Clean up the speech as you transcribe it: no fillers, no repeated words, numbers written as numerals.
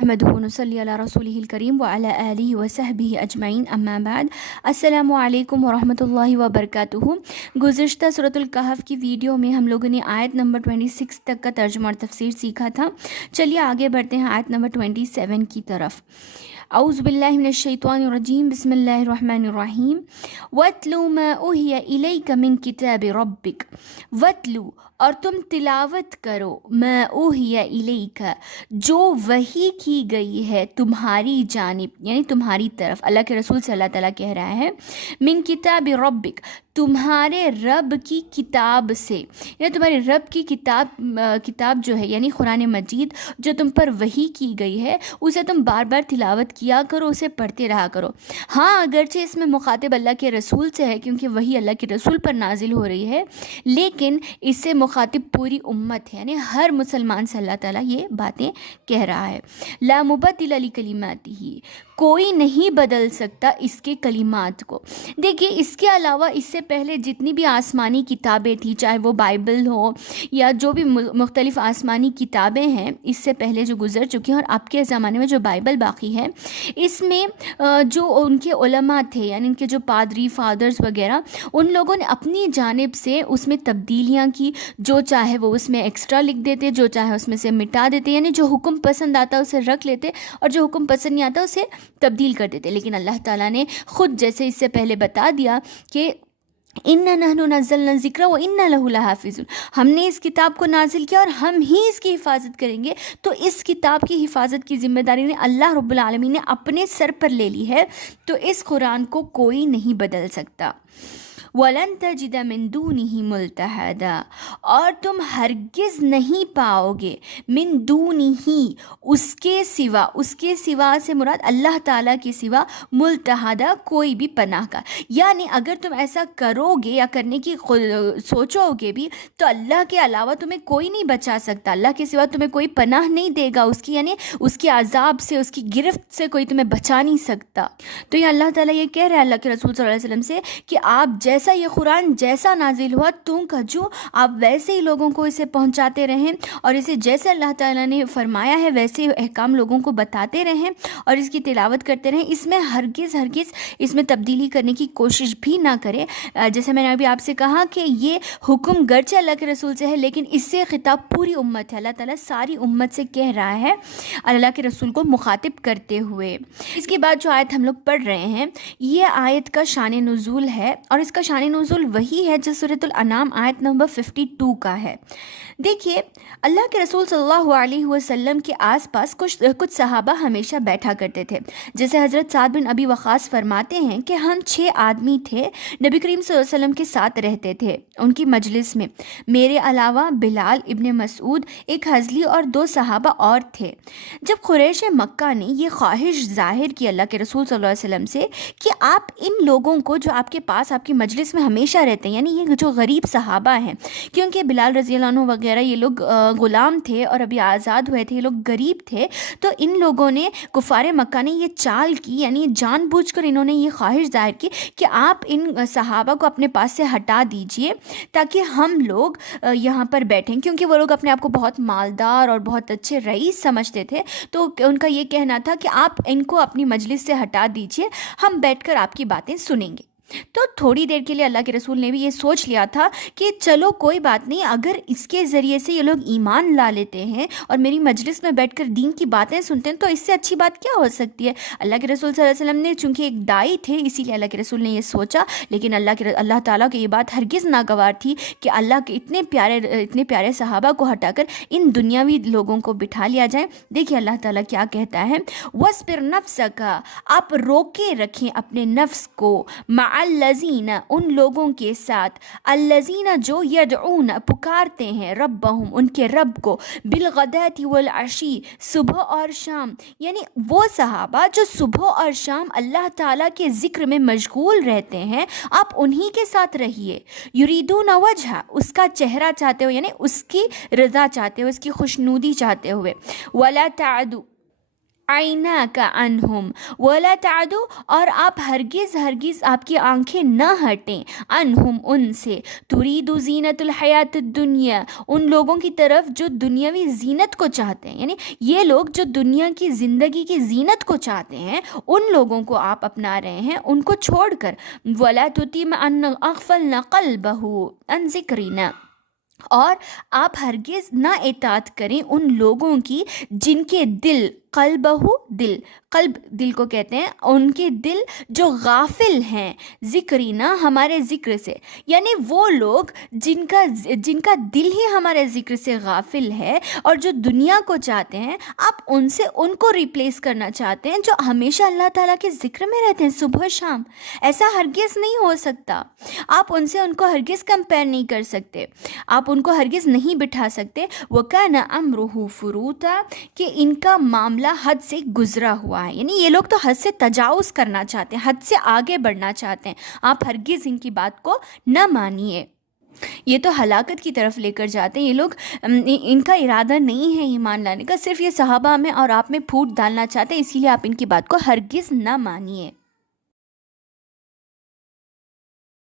نحمده ونصلي على رسوله الكريم وعلى آله وصحبه اجمعین اما بعد السلام علیکم ورحمۃ اللہ وبرکاتہ۔ گزشتہ سورۃ الکہف کی ویڈیو میں ہم لوگوں نے آیت نمبر 26 تک کا ترجمہ اور تفسیر سیکھا تھا۔ چلیے آگے بڑھتے ہیں آیت نمبر 27 کی طرف۔ اعوذ باللہ من الشیطان الرجیم، بسم اللہ الرحمن الرحیم۔ وَاتْلُ مَا أُوحِيَ إِلَيْكَ مِن کتاب ربک، وَاتْلُ اور تم تلاوت کرو، مَا أُوحِيَ إِلَيْكَ جو وحی کی گئی ہے تمہاری جانب، یعنی تمہاری طرف۔ اللہ کے رسول سے اللہ تعالیٰ کہہ رہا ہے من کتاب ربک، تمہارے رب کی کتاب سے، یعنی تمہارے رب کی کتاب جو ہے یعنی قرآن مجید جو تم پر وحی کی گئی ہے، اسے تم بار بار تلاوت کیا کرو، اسے پڑھتے رہا کرو۔ ہاں اگرچہ اس میں مخاطب اللہ کے رسول سے ہے کیونکہ وحی اللہ کے رسول پر نازل ہو رہی ہے، لیکن اس سے مخاطب پوری امت ہے، یعنی ہر مسلمان سے اللہ تعالیٰ یہ باتیں کہہ رہا ہے۔ لا مبدل لکلماتہ، کوئی نہیں بدل سکتا اس کے کلمات کو۔ دیکھیے اس کے علاوہ اس سے پہلے جتنی بھی آسمانی کتابیں تھیں، چاہے وہ بائبل ہو یا جو بھی مختلف آسمانی کتابیں ہیں اس سے پہلے جو گزر چکی ہیں، اور اب کے زمانے میں جو بائبل باقی ہے، اس میں جو ان کے علماء تھے، یعنی ان کے جو پادری فادرز وغیرہ، ان لوگوں نے اپنی جانب سے اس میں تبدیلیاں کی، جو چاہے وہ اس میں ایکسٹرا لکھ دیتے، جو چاہے اس میں سے مٹا دیتے، یعنی جو حکم پسند آتا اسے رکھ لیتے اور جو حکم پسند نہیں آتا اسے تبدیل کر دیتے۔ لیکن اللہ تعالیٰ نے خود جیسے اس سے پہلے بتا دیا کہ اِنَّا نَحْنُ نَزَّلْنَا الذِّكْرَ وَإِنَّا لَهُ لَحَافِظُونَ، ہم نے اس کتاب کو نازل کیا اور ہم ہی اس کی حفاظت کریں گے۔ تو اس کتاب کی حفاظت کی ذمہ داری نے اللہ رب العالمین نے اپنے سر پر لے لی ہے، تو اس قرآن کو کوئی نہیں بدل سکتا۔ وَلَن تَجِدَ مِن دُونِهِ مُلْتَحَدًا، اور تم ہرگز نہیں پاؤ گے من دونہ اس کے سوا، اس کے سوا سے مراد اللہ تعالیٰ کے سوا، ملتحدہ کوئی بھی پناہ کا، یعنی اگر تم ایسا کرو گے یا کرنے کی سوچو گے بھی تو اللہ کے علاوہ تمہیں کوئی نہیں بچا سکتا، اللہ کے سوا تمہیں کوئی پناہ نہیں دے گا اس کی، یعنی اس کے عذاب سے، اس کی گرفت سے کوئی تمہیں بچا نہیں سکتا۔ تو یہ اللہ تعالیٰ یہ کہہ رہا ہے اللہ کے رسول صلی اللہ علیہ وسلم سے کہ آپ جیسا یہ قرآن جیسا نازل ہوا توں کا جو، آپ ویسے ہی لوگوں کو اسے پہنچاتے رہیں، اور اسے جیسے اللہ تعالیٰ نے فرمایا ہے ویسے احکام لوگوں کو بتاتے رہیں اور اس کی تلاوت کرتے رہیں۔ اس میں ہرگز اس میں تبدیلی کرنے کی کوشش بھی نہ کرے۔ جیسے میں نے ابھی آپ سے کہا کہ یہ حکم گرچہ اللہ کے رسول سے ہے، لیکن اس سے خطاب پوری امت ہے، اللہ تعالیٰ ساری امت سے کہہ رہا ہے اللہ کے رسول کو مخاطب کرتے ہوئے۔ اس کے بعد جو آیت ہم لوگ پڑھ رہے ہیں، یہ آیت کا شان نزول ہے، اور اس کا شان نزول وہی ہے جو سورۃ الانعام آیت نمبر 52 کا ہے۔ دیکھیے اللہ کے رسول صلی اللہ علیہ وسلم کے آس پاس کچھ صحابہ ہمیشہ بیٹھا کرتے تھے، جیسے حضرت سعد بن ابی وقاص فرماتے ہیں کہ ہم 6 آدمی تھے، نبی کریم صلی اللہ علیہ وسلم کے ساتھ رہتے تھے ان کی مجلس میں، میرے علاوہ بلال ابن مسعود، ایک ہزلی اور 2 صحابہ اور تھے۔ جب قریش مکہ نے یہ خواہش ظاہر کی اللہ کے رسول صلی اللہ علیہ وسلم سے کہ آپ ان لوگوں کو جو آپ کے پاس آپ کی مجلس میں ہمیشہ رہتے ہیں، یعنی یہ جو غریب صحابہ ہیں، کیونکہ بلال رضی اللہ عنہ وغیرہ یہ لوگ غلام تھے اور ابھی آزاد ہوئے تھے، یہ لوگ غریب تھے، تو ان لوگوں نے کفار مکہ نے یہ چال کی، یعنی جان بوجھ کر انہوں نے یہ خواہش ظاہر کی کہ آپ ان صحابہ کو اپنے پاس سے ہٹا دیجئے تاکہ ہم لوگ یہاں پر بیٹھیں، کیونکہ وہ لوگ اپنے آپ کو بہت مالدار اور بہت اچھے رئیس سمجھتے تھے، تو ان کا یہ کہنا تھا کہ آپ ان کو اپنی مجلس سے ہٹا دیجئے، ہم بیٹھ کر آپ کی باتیں سنیں گے۔ تو تھوڑی دیر کے لیے اللہ کے رسول نے بھی یہ سوچ لیا تھا کہ چلو کوئی بات نہیں، اگر اس کے ذریعے سے یہ لوگ ایمان لا لیتے ہیں اور میری مجلس میں بیٹھ کر دین کی باتیں سنتے ہیں تو اس سے اچھی بات کیا ہو سکتی ہے۔ اللہ کے رسول صلی اللہ علیہ وسلم نے چونکہ ایک دائی تھے اسی لیے اللہ کے رسول نے یہ سوچا، لیکن اللہ تعالیٰ کی یہ بات ہرگز ناگوار تھی کہ اللہ کے اتنے پیارے صحابہ کو ہٹا کر ان دنیاوی لوگوں کو بٹھا لیا جائے۔ دیکھیے اللہ تعالیٰ کیا کہتا ہے، وَاصْبِرْ نَفْسَكَ، آپ روکے رکھیں اپنے نفس کو، مع الذین ان لوگوں کے ساتھ، الذین جو یدعون پکارتے ہیں، ربہم ان کے رب کو، بالغداۃ والعشی صبح اور شام، یعنی وہ صحابہ جو صبح اور شام اللہ تعالیٰ کے ذکر میں مشغول رہتے ہیں، آپ انہی کے ساتھ رہیے، یریدون وجہ اس کا چہرہ چاہتے ہوئے، یعنی اس کی رضا چاہتے ہوئے، اس کی خوشنودی چاہتے ہوئے، ولا تعدوا عیناک عنہم ولا تعدو، اور آپ ہرگز آپ کی آنکھیں نہ ہٹیں، عنہم ان سے، ترید زینت الحیات الدنیا، ان لوگوں کی طرف جو دنیاوی زینت کو چاہتے ہیں، یعنی یہ لوگ جو دنیا کی زندگی کی زینت کو چاہتے ہیں ان لوگوں کو آپ اپنا رہے ہیں، ان کو چھوڑ کر، ولا تطع من اغفلنا قلبہ عن ذکرنا، اور آپ ہرگز نہ اطاعت کریں ان لوگوں کی جن کے دل، قلبہ دل، قلب دل کو کہتے ہیں، ان کے دل جو غافل ہیں، ذکرینا ہمارے ذکر سے، یعنی وہ لوگ جن کا دل ہی ہمارے ذکر سے غافل ہے اور جو دنیا کو چاہتے ہیں، آپ ان کو ریپلیس کرنا چاہتے ہیں جو ہمیشہ اللہ تعالیٰ کے ذکر میں رہتے ہیں صبح شام. ایسا ہرگز نہیں ہو سکتا. آپ ان کو ہرگز کمپیئر نہیں کر سکتے، آپ ان کو ہرگز نہیں بٹھا سکتے. وَكَانَ أَمْرُهُ فُرُوطًا، کہ ان کا معاملہ حد سے گزرا ہوا ہے، یعنی یہ لوگ تو حد سے تجاوز کرنا چاہتے ہیں، حد سے آگے بڑھنا چاہتے ہیں. آپ ہرگز ان کی بات کو نہ مانیے. یہ تو ہلاکت کی طرف لے کر جاتے ہیں یہ لوگ. ان کا ارادہ نہیں ہے ایمان لانے کا، صرف یہ صحابہ میں اور آپ میں پھوٹ ڈالنا چاہتے ہیں، اسی لیے آپ ان کی بات کو ہرگز نہ مانیے.